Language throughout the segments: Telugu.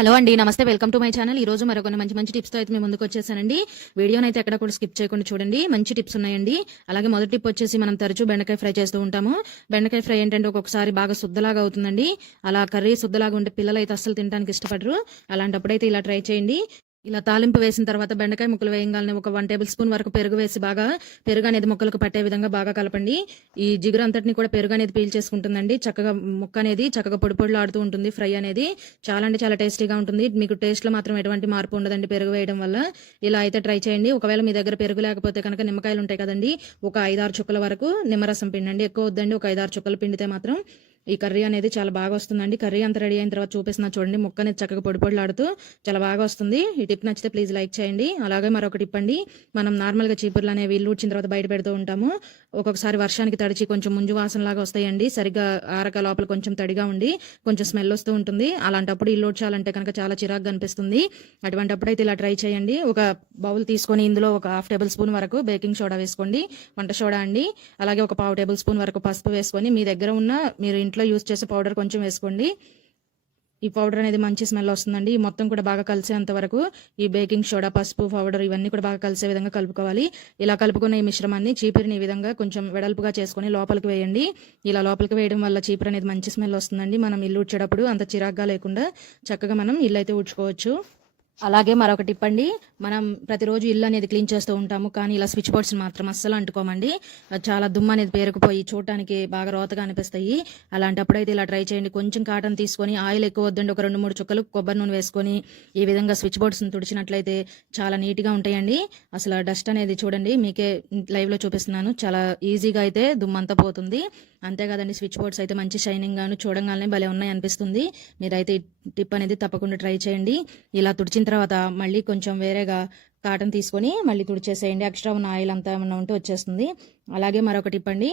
హలో అండి నమస్తే. Welcome to my channel. ఈ రోజు మరొక మంచి మంచి టిప్స్తో అయితే మేము ముందుకు వచ్చేసానండి. వీడియోని అయితే ఎక్కడ కూడా స్కిప్ చేయకుండా చూడండి. మంచి టిప్స్ ఉన్నాయండి. అలాగే మొదటి టిప్ వచ్చేసి మనం తరచూ బెండకాయ ఫ్రై చేస్తూ ఉంటాము. బెండకాయ ఫ్రై ఏంటంటే ఒక్కొక్కసారి బాగా శుద్ధలాగా అవుతుందండి. అలా కర్రీ శుద్ధలాగా ఉంటే పిల్లలు అయితే అస్సలు తినడానికి ఇష్టపడరు. అలాంటప్పుడైతే ఇలా ట్రై చేయండి. ఇలా తాలింపు వేసిన తర్వాత బెండకాయ ముక్కలు వేయగానే ఒక వన్ టేబుల్ స్పూన్ వరకు పెరుగు వేసి బాగా పెరుగు అనేది ముక్కలకు పట్టే విధంగా బాగా కలపండి. ఈ జిగురు అంతటిని కూడా పెరుగు అనేది పీల్ చేసుకుంటుందండి. చక్కగా ముక్క అనేది చక్కగా పొడి పొడిలాడుతూ ఉంటుంది ఫ్రై అనేది. చాలా అంటే చాలా టేస్టీగా ఉంటుంది. మీకు టేస్ట్లో మాత్రం ఎటువంటి మార్పు ఉండదండి పెరుగు వేయడం వల్ల. ఇలా అయితే ట్రై చేయండి. ఒకవేళ మీ దగ్గర పెరుగు లేకపోతే కనుక నిమ్మకాయలు ఉంటాయి కదండి. ఒక ఐదారు చుక్కల వరకు నిమ్మరసం పిండండి. ఎక్కువ వద్దండి. ఒక ఐదారు చుక్కలు పిండితే మాత్రం ఈ కర్రీ అనేది చాలా బాగా వస్తుందండి. కర్రీ అంతా రెడీ అయిన తర్వాత చూపిస్తున్నా చూడండి. ముక్క అనేది చక్కగా పొడి పొడిలాడుతూ చాలా బాగా వస్తుంది. ఈ టిప్ నచ్చితే ప్లీజ్ లైక్ చేయండి. అలాగే మరొక టిప్ అండి మనం నార్మల్గా చీపుర్లు అనేవి ఇల్లు ఊడ్చిన తర్వాత బయట పెడుతూ ఉంటాము. ఒక్కొక్కసారి వర్షానికి తడిచి కొంచెం ముంజు వాసన లాగా వస్తాయండి. సరిగ్గా ఆరక లోపల కొంచెం తడిగా ఉండి కొంచెం స్మెల్ వస్తూ ఉంటుంది. అలాంటప్పుడు ఇల్లు ఊడ్చాలంటే కనుక చాలా చిరాగ్గా అనిపిస్తుంది. అటువంటప్పుడు అయితే ఇలా ట్రై చేయండి. ఒక బౌల్ తీసుకొని ఇందులో ఒక హాఫ్ టేబుల్ స్పూన్ వరకు బేకింగ్ సోడా వేసుకోండి. వంట సోడా అండి. అలాగే ఒక పావు టేబుల్ స్పూన్ వరకు పసుపు వేసుకొని మీ దగ్గర ఉన్న మీరు ఇంట్లో యూస్ చేసే పౌడర్ కొంచెం వేసుకోండి. ఈ పౌడర్ అనేది మంచి స్మెల్ వస్తుందండి. ఈ మొత్తం కూడా బాగా కలిసేంత వరకు ఈ బేకింగ్ సోడా పసుపు పౌడర్ ఇవన్నీ కూడా బాగా కలిసే విధంగా కలుపుకోవాలి. ఇలా కలుపుకున్న ఈ మిశ్రమాన్ని చీపురిని ఈ విధంగా కొంచెం వెడల్పుగా చేసుకొని లోపలికి వేయండి. ఇలా లోపలికి వేయడం వల్ల చీపురు అనేది మంచి స్మెల్ వస్తుందండి. మనం ఇల్లు ఉడ్చేటప్పుడు అంత చిరాగ్గా లేకుండా చక్కగా మనం ఇల్లు అయితే ఉడ్చుకోవచ్చు అలాగే మరొక టిప్ అండి మనం ప్రతిరోజు ఇల్లు అనేది క్లీన్ చేస్తూ ఉంటాము కానీ ఇలా స్విచ్ బోర్డ్స్ మాత్రం అస్సలు అంటుకోమండి. అది చాలా దుమ్ము అనేది పేరుకుపోయి చూడటానికి బాగా రోతగా అనిపిస్తాయి. అలాంటప్పుడైతే ఇలా ట్రై చేయండి. కొంచెం కాటన్ తీసుకొని ఆయిల్ ఎక్కువ వద్దండి. ఒక రెండు మూడు చుక్కలు కొబ్బరి నూనె వేసుకొని ఈ విధంగా స్విచ్ బోర్డ్స్ని తుడిచినట్లయితే చాలా నీట్గా ఉంటాయండి. అసలు డస్ట్ అనేది చూడండి మీకే లైవ్లో చూపిస్తున్నాను. చాలా ఈజీగా అయితే దుమ్మంతా పోతుంది. అంతేకాదండి స్విచ్ బోర్డ్స్ అయితే మంచి షైనింగ్ గాను చూడంగానే భలే ఉన్నాయి అనిపిస్తుంది. మీరైతే టిప్ అనేది తప్పకుండా ట్రై చేయండి. ఇలా తుడిచిన తర్వాత మళ్ళీ కొంచెం వేరేగా కాటన్ తీసుకొని మళ్ళీ తుడిచేసేయండి. ఎక్స్ట్రా ఉన్న ఆయిల్ అంతా ఏమన్నా ఉంటే వచ్చేస్తుంది. అలాగే మరొక టిప్ అండి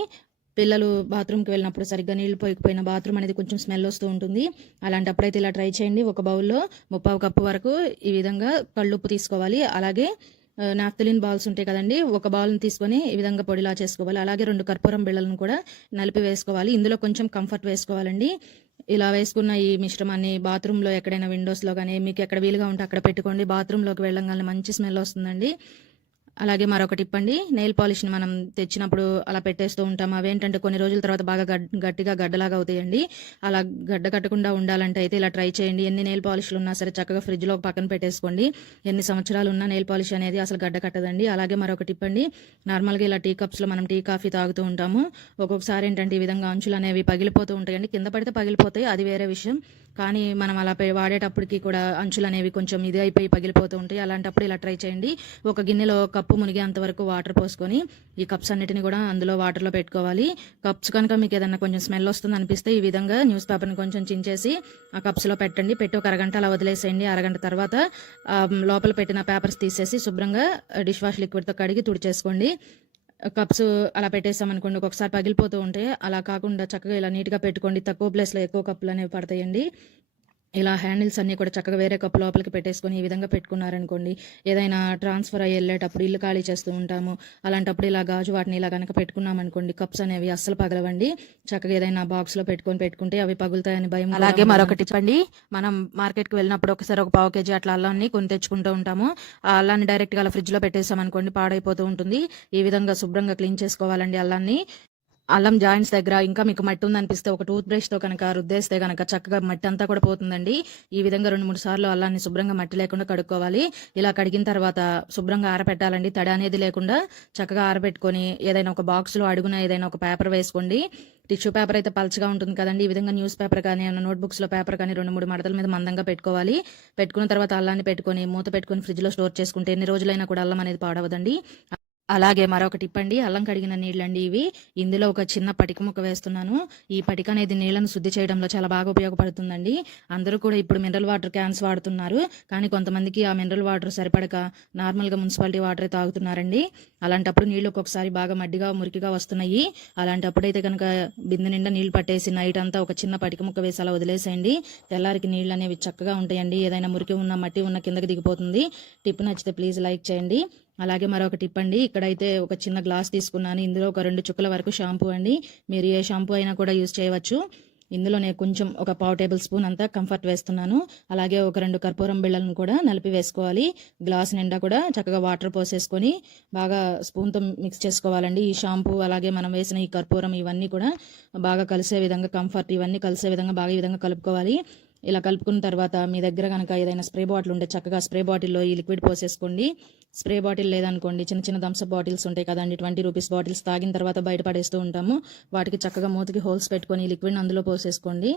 పిల్లలు బాత్రూమ్కి వెళ్ళినప్పుడు సరిగ్గా నీళ్ళు పోయకపోయిన బాత్రూమ్ అనేది కొంచెం స్మెల్ వస్తూ ఉంటుంది. అలాంటప్పుడైతే ఇలా ట్రై చేయండి. ఒక బౌల్లో ముప్పావు కప్పు వరకు ఈ విధంగా కళ్ళుప్పు తీసుకోవాలి. అలాగే నాఫ్తలిన్ బాల్స్ ఉంటాయి కదండి ఒక బాల్ని తీసుకొని ఈ విధంగా పొడిలా చేసుకోవాలి. అలాగే రెండు కర్పూరం బిళ్ళలను కూడా నలిపి వేసుకోవాలి. ఇందులో కొంచెం కంఫర్ట్ వేసుకోవాలండి. ఇలా వేసుకున్న ఈ మిశ్రమాన్ని బాత్రూంలో ఎక్కడైనా విండోస్లో కానీ మీకు ఎక్కడ వీలుగా ఉంటే అక్కడ పెట్టుకోండి. బాత్రూంలోకి వెళ్ళగానే మంచి స్మెల్ వస్తుందండి. అలాగే మరొకటి ఇప్పండి. నెయిల్ పాలిష్ని మనం తెచ్చినప్పుడు అలా పెట్టేస్తూ ఉంటాం. అవేంటంటే కొన్ని రోజుల తర్వాత బాగా గట్టిగా గడ్డలాగా అవుతాయండి. అలా గడ్డ కట్టకుండా ఉండాలంటే అయితే ఇలా ట్రై చేయండి. ఎన్ని నెయిల్ పాలిష్లు ఉన్నా సరే చక్కగా ఫ్రిడ్జ్లో పక్కన పెట్టేసుకోండి. ఎన్ని సంవత్సరాలు ఉన్నా నెయిల్ పాలిష్ అనేది అసలు గడ్డ కట్టదండి. అలాగే మరొక ఇప్పండి. నార్మల్గా ఇలా టీ కప్స్లో మనం టీ కాఫీ తాగుతూ ఉంటాము. ఒక్కొక్కసారి ఏంటంటే ఈ విధంగా అంచులు అనేవి పగిలిపోతూ ఉంటాయండి. కింద పడితే పగిలిపోతాయి. అది వేరే విషయం. కానీ మనం అలా వాడేటప్పటికి కూడా అంచులు అనేవి కొంచెం ఇది అయిపోయి పగిలిపోతూ ఉంటాయి. అలాంటప్పుడు ఇలా ట్రై చేయండి. ఒక గిన్నెలో కప్పు మునిగేంత వరకు వాటర్ పోసుకొని ఈ కప్స్ అన్నిటిని కూడా అందులో వాటర్లో పెట్టుకోవాలి. కప్స్ కనుక మీకు ఏదన్నా కొంచెం స్మెల్ వస్తుంది అనిపిస్తే ఈ విధంగా న్యూస్ పేపర్ని కొంచెం చించేసి ఆ కప్స్లో పెట్టండి. పెట్టి ఒక అరగంట అలా వదిలేసేయండి. అరగంట తర్వాత లోపల పెట్టిన పేపర్స్ తీసేసి శుభ్రంగా డిష్ వాష్ లిక్విడ్తో కడిగి తుడిచేసుకోండి. కప్స్ అలా పెట్టేస్తాం అనుకోండి ఒక్కొక్కసారి పగిలిపోతూ ఉంటే అలా కాకుండా చక్కగా ఇలా నీట్గా పెట్టుకోండి. తక్కువ ప్లేస్లో ఎక్కువ కప్పులు అనేవి పడతాయండి. ఇలా హ్యాండిల్స్ అన్నీ కూడా చక్కగా వేరే కప్పు లోపలికి పెట్టేసుకొని ఈ విధంగా పెట్టుకున్నారనుకోండి ఏదైనా ట్రాన్స్ఫర్ అయ్యి వెళ్ళేటప్పుడు ఇల్లు ఖాళీ చేస్తూ ఉంటాము. అలాంటప్పుడు ఇలా గాజు వాటిని ఇలా కనుక పెట్టుకున్నాం అనుకోండి కప్స్ అనేవి అస్సలు పగలవండి. చక్కగా ఏదైనా బాక్స్లో పెట్టుకొని పెట్టుకుంటే అవి పగులుతాయని భయం అలాగే మరొకటి చెప్పండి మనం మార్కెట్కి వెళ్ళినప్పుడు ఒకసారి ఒక పావు కేజీ అట్లా అల్లాన్ని కొని తెచ్చుకుంటూ ఉంటాము. ఆ అల్లాన్ని డైరెక్ట్గా అలా ఫ్రిడ్జ్లో పెట్టేసాం అనుకోండి పాడైపోతూ ఉంటుంది. ఈ విధంగా శుభ్రంగా క్లీన్ చేసుకోవాలండి అల్లాన్ని. అల్లం జాయింట్స్ దగ్గర ఇంకా మీకు మట్టి ఉందనిపిస్తే ఒక టూత్ బ్రష్తో కనుక రుద్దేస్తే కనుక చక్కగా మట్టి అంతా కూడా పోతుందండి. ఈ విధంగా రెండు మూడు సార్లు అల్లాన్ని శుభ్రంగా మట్టి లేకుండా కడుక్కోవాలి. ఇలా కడిగిన తర్వాత శుభ్రంగా ఆరబెట్టాలండి తడి అనేది లేకుండా చక్కగా ఆరబెట్టుకొని ఏదైనా ఒక బాక్స్లో అడుగున ఏదైనా ఒక పేపర్ వేసుకోండి. టిష్యూ పేపర్ అయితే పలచగా ఉంటుంది కదండి. ఈ విధంగా న్యూస్ పేపర్ కానీ ఏమైనా నోట్బుక్స్లో పేపర్ కానీ రెండు మూడు మడతల మీద మందంగా పెట్టుకోవాలి. పెట్టుకున్న తర్వాత అల్లాన్ని పెట్టుకొని మూత పెట్టుకొని ఫ్రిడ్జ్లో స్టోర్ చేసుకుంటే ఎన్ని రోజులైనా కూడా అల్లం అనేది పాడవదండి. అలాగే మరొక టిప్ అండి అల్లం కడిగిన నీళ్ళండి ఇవి. ఇందులో ఒక చిన్న పటిక ముక్క వేస్తున్నాను. ఈ పటిక అనేది నీళ్ళను శుద్ధి చేయడంలో చాలా బాగా ఉపయోగపడుతుందండి. అందరూ కూడా ఇప్పుడు మినరల్ వాటర్ క్యాన్స్ వాడుతున్నారు. కానీ కొంతమందికి ఆ మినరల్ వాటర్ సరిపడక నార్మల్గా మున్సిపాలిటీ వాటరే తాగుతున్నారండి. అలాంటప్పుడు నీళ్ళు ఒక్కొక్కసారి బాగా మడ్డిగా మురికిగా వస్తున్నాయి. అలాంటప్పుడైతే కనుక బిందె నిండా నీళ్ళు పట్టేసి నైట్ అంతా ఒక చిన్న పటిక ముక్క వేసి అలా వదిలేసేయండి. తెల్లారికి నీళ్ళు అనేవి చక్కగా ఉంటాయండి. ఏదైనా మురికి ఉన్న మట్టి ఉన్న కిందకి దిగిపోతుంది. టిప్ నచ్చితే ప్లీజ్ లైక్ చేయండి. అలాగే మరొక టిప్ అండి ఇక్కడైతే ఒక చిన్న గ్లాస్ తీసుకున్నాను. ఇందులో ఒక రెండు చుక్కల వరకు షాంపూ అండి. మీరు ఏ షాంపూ అయినా కూడా యూజ్ చేయవచ్చు. ఇందులో నేను కొంచెం ఒక పావు టేబుల్ స్పూన్ అంతా కంఫర్ట్ వేస్తున్నాను. అలాగే ఒక రెండు కర్పూరం బిళ్ళలను కూడా నలిపి వేసుకోవాలి. గ్లాస్ నిండా కూడా చక్కగా వాటర్ పోసేసుకొని బాగా స్పూన్తో మిక్స్ చేసుకోవాలండి. ఈ షాంపూ అలాగే మనం వేసిన ఈ కర్పూరం ఇవన్నీ కూడా బాగా కలిసే విధంగా కంఫర్ట్ ఇవన్నీ కలిసే విధంగా బాగా ఈ విధంగా కలుపుకోవాలి. ఇలా కలుపుకున్న తర్వాత మీ దగ్గర కనుక ఏదైనా స్ప్రే బాటిల్ ఉంటే చక్కగా స్ప్రే బాటిల్లో ఈ లిక్విడ్ పోసేసుకోండి. స్ప్రే బాటిల్ లేదనుకోండి చిన్న చిన్న థమ్స్అప్ బాటిల్స్ ఉంటాయి కదండి ట్వంటీ రూపీస్ బాటిల్స్ తాగిన తర్వాత బయట పడేస్తూ ఉంటాము. వాటికి చక్కగా మూతికి హోల్స్ పెట్టుకొని ఈ లిక్విడ్ని అందులో పోసేసుకోండి.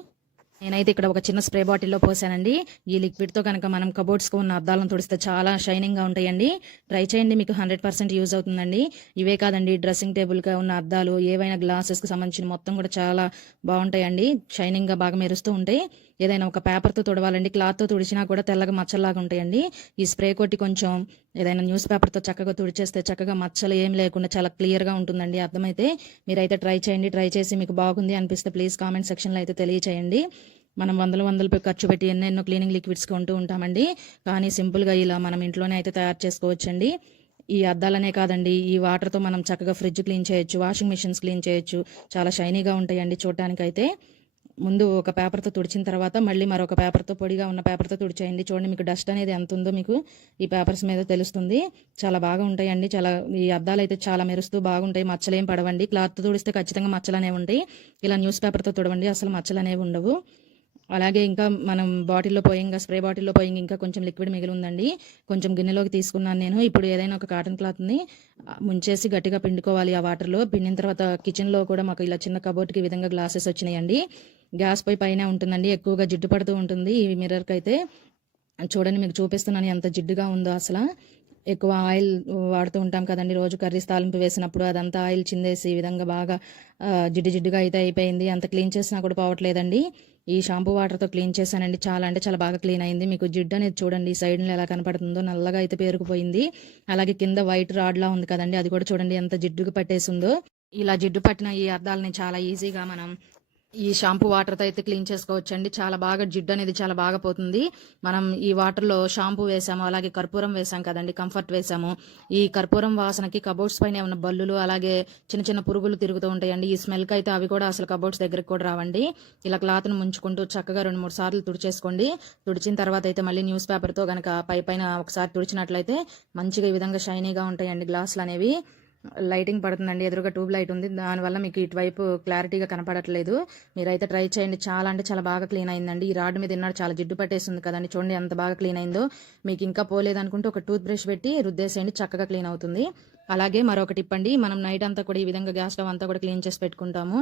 నేనైతే ఇక్కడ ఒక చిన్న స్ప్రే బాటిల్లో పోసానండి. ఈ లిక్విడ్తో కనుక మనం కబోర్డ్స్కి ఉన్న అద్దాలను తుడిస్తే చాలా షైనింగ్గా ఉంటాయండి. ట్రై చేయండి మీకు హండ్రెడ్ పర్సెంట్ యూజ్ అవుతుందండి. ఇవే కాదండి డ్రెస్సింగ్ టేబుల్గా ఉన్న అద్దాలు ఏవైనా గ్లాసెస్కి సంబంధించిన మొత్తం కూడా చాలా బాగుంటాయండి. షైనింగ్గా బాగా మెరుస్తూ ఉంటాయి. ఏదైనా ఒక పేపర్తో తుడవాలండి క్లాత్తో తుడిచినా కూడా తెల్లగా మచ్చల్లాగా ఉంటాయండి. ఈ స్ప్రే కొట్టి కొంచెం ఏదైనా న్యూస్ పేపర్తో చక్కగా తుడిచేస్తే చక్కగా మచ్చలు ఏం లేకుండా చాలా క్లియర్గా ఉంటుందండి అర్థమైతే. మీరైతే ట్రై చేయండి ట్రై చేసి మీకు బాగుంది అనిపిస్తే ప్లీజ్ కామెంట్ సెక్షన్లో అయితే తెలియచేయండి. మనం వందల వందలు ఖర్చు పెట్టి ఎన్నెన్నో క్లీనింగ్ లిక్విడ్స్ కొంటూ ఉంటామండి. కానీ సింపుల్గా ఇలా మనం ఇంట్లోనే అయితే తయారు చేసుకోవచ్చండి. ఈ అద్దాలనే కాదండి ఈ వాటర్తో మనం చక్కగా ఫ్రిడ్జ్ క్లీన్ చేయొచ్చు వాషింగ్ మిషన్స్ క్లీన్ చేయొచ్చు. చాలా షైనీగా ఉంటాయండి చూడటానికైతే. ముందు ఒక పేపర్తో తుడిచిన తర్వాత మళ్ళీ మరొక పేపర్తో పొడిగా ఉన్న పేపర్తో తుడిచేయండి. చూడండి మీకు డస్ట్ అనేది ఎంత ఉందో మీకు ఈ పేపర్స్ మీద తెలుస్తుంది. చాలా బాగా ఉంటాయండి. చాలా ఈ అద్దాలు అయితే చాలా మెరుస్తూ బాగుంటాయి. మచ్చలేం పడవండి. క్లాత్తో తుడిస్తే ఖచ్చితంగా మచ్చలు అనేవి ఉంటాయి. ఇలా న్యూస్ పేపర్తో తుడవండి. అసలు మచ్చలు అనేవి ఉండవు. అలాగే ఇంకా మనం బాటిల్లో పోయింగా స్ప్రే బాటిల్లో పోయింగ్ ఇంకా కొంచెం లిక్విడ్ మిగిలి ఉందండి కొంచెం గిన్నెలోకి తీసుకున్నాను నేను. ఇప్పుడు ఏదైనా ఒక కాటన్ క్లాత్ని ముంచేసి గట్టిగా పిండుకోవాలి ఆ వాటర్లో. పిండిన తర్వాత కిచెన్లో కూడా మాకు ఇలా చిన్న కబోర్డ్కి విధంగా గ్లాసెస్ వచ్చినాయండి. గ్యాస్ పై పైన ఉంటుందండి. ఎక్కువగా జిడ్డు పడుతూ ఉంటుంది. ఈ మిర్రర్కి అయితే చూడండి మీకు చూపిస్తున్నాను ఎంత జిడ్డుగా ఉందో అసలు. ఎక్కువ ఆయిల్ వాడుతూ ఉంటాం కదండి. రోజు కర్రీస్ తాలింపు వేసినప్పుడు అదంతా ఆయిల్ చిందేసి ఈ విధంగా బాగా జిడ్డు జిడ్డుగా అయితే అయిపోయింది. అంత క్లీన్ చేసినా కూడా పోవట్లేదండి. ఈ షాంపూ వాటర్తో క్లీన్ చేశానండి. చాలా అంటే చాలా బాగా క్లీన్ అయింది. మీకు జిడ్డు అనేది చూడండి ఈ సైడ్లో ఎలా కనపడుతుందో నల్లగా అయితే పేరుకుపోయింది. అలాగే కింద వైట్ రాడ్లా ఉంది కదండి. అది కూడా చూడండి ఎంత జిడ్డుగా పట్టేసిందో. ఇలా జిడ్డు పట్టిన ఈ అద్దాలని చాలా ఈజీగా మనం ఈ షాంపూ వాటర్తో అయితే క్లీన్ చేసుకోవచ్చండి. చాలా బాగా జిడ్డు అనేది చాలా బాగా పోతుంది. మనం ఈ వాటర్లో షాంపూ వేసాము అలాగే కర్పూరం వేసాం కదండి కంఫర్ట్ వేసాము. ఈ కర్పూరం వాసనకి కబోర్డ్స్ పైన ఉన్న బల్లులు అలాగే చిన్న చిన్న పురుగులు తిరుగుతూ ఉంటాయండి. ఈ స్మెల్కి అయితే అవి కూడా అసలు కబోర్డ్స్ దగ్గరికి కూడా రావండి. ఇలా క్లాత్ను ముంచుకుంటూ చక్కగా రెండు మూడు సార్లు తుడిచేసుకోండి. తుడిచిన తర్వాత అయితే మళ్ళీ న్యూస్ పేపర్తో కనుక పై పైన ఒకసారి తుడిచినట్లయితే మంచిగా ఈ విధంగా షైనీగా ఉంటాయండి గ్లాసులు అనేవి. లైటింగ్ పడుతుందండి. ఎదురుగా ట్యూబ్ లైట్ ఉంది. దానివల్ల మీకు ఇటువైపు క్లారిటీగా కనపడట్లేదు. మీరైతే ట్రై చేయండి. చాలా అంటే చాలా బాగా క్లీన్ అయిందండి. ఈ రాడ్ మీద ఇన్నాడు చాలా జిడ్డు పట్టేస్తుంది కదండి. చూడండి ఎంత బాగా క్లీన్ అయిందో. మీకు ఇంకా పోలేదనుకుంటే ఒక టూత్ బ్రష్ పెట్టి రుద్దేసేయండి. చక్కగా క్లీన్ అవుతుంది. అలాగే మరొక టిప్ అండి మనం నైట్ అంతా కూడా ఈ విధంగా గ్యాస్ స్టవ్ అంతా కూడా క్లీన్ చేసి పెట్టుకుంటాము.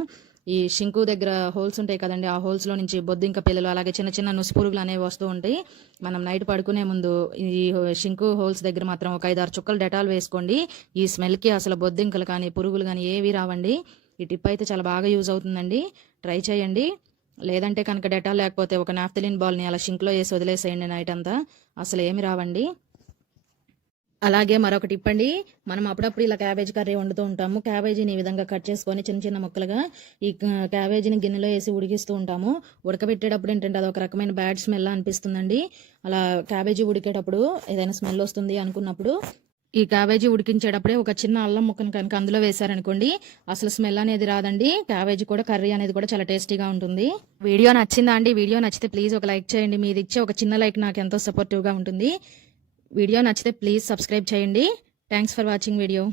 ఈ షింకు దగ్గర హోల్స్ ఉంటాయి కదండి ఆ హోల్స్లో నుంచి బొద్దింక పిల్లలు అలాగే చిన్న చిన్న నుసు పురుగులు అనేవి వస్తూ ఉంటాయి. మనం నైట్ పడుకునే ముందు ఈ షింకు హోల్స్ దగ్గర మాత్రం ఒక ఐదారు చుక్కలు డెటాల్ వేసుకోండి. ఈ స్మెల్కి అసలు బొద్దింకలు కానీ పురుగులు కానీ ఏవి రావండి. ఈ టిప్ అయితే చాలా బాగా యూజ్ అవుతుందండి. ట్రై చేయండి. లేదంటే కనుక డెటాల్ లేకపోతే ఒక నాఫ్తలిన్ బాల్ని అలా షింక్లో వేసి వదిలేసేయండి నైట్ అంతా. అసలు ఏమి రావండి. అలాగే మరొకటి ఇప్పండి. మనం అప్పుడప్పుడు ఇలా క్యాబేజ్ కర్రీ వండుతూ ఉంటాము. క్యాబేజీని ఈ విధంగా కట్ చేసుకొని చిన్న చిన్న ముక్కలుగా ఈ క్యాబేజీని గిన్నెలో వేసి ఉడికిస్తూ ఉంటాము. ఉడకబెట్టేటప్పుడు ఏంటంటే అదొక రకమైన బ్యాడ్ స్మెల్ అనిపిస్తుందండి. అలా క్యాబేజీ ఉడికేటప్పుడు ఏదైనా స్మెల్ వస్తుంది అనుకున్నప్పుడు ఈ క్యాబేజీ ఉడికించేటప్పుడే ఒక చిన్న అల్లం ముక్కను కనుక అందులో వేశారనుకోండి అసలు స్మెల్ అనేది రాదండి. క్యాబేజీ కూడా కర్రీ అనేది కూడా చాలా టేస్టీగా ఉంటుంది. వీడియో నచ్చిందా అండి? వీడియో నచ్చితే ప్లీజ్ ఒక లైక్ చేయండి. మీది ఇచ్చే ఒక చిన్న లైక్ నాకు ఎంతో సపోర్టివ్గా ఉంటుంది. వీడియో నచ్చితే ప్లీజ్ సబ్స్క్రైబ్ చేయండి. Thanks for watching video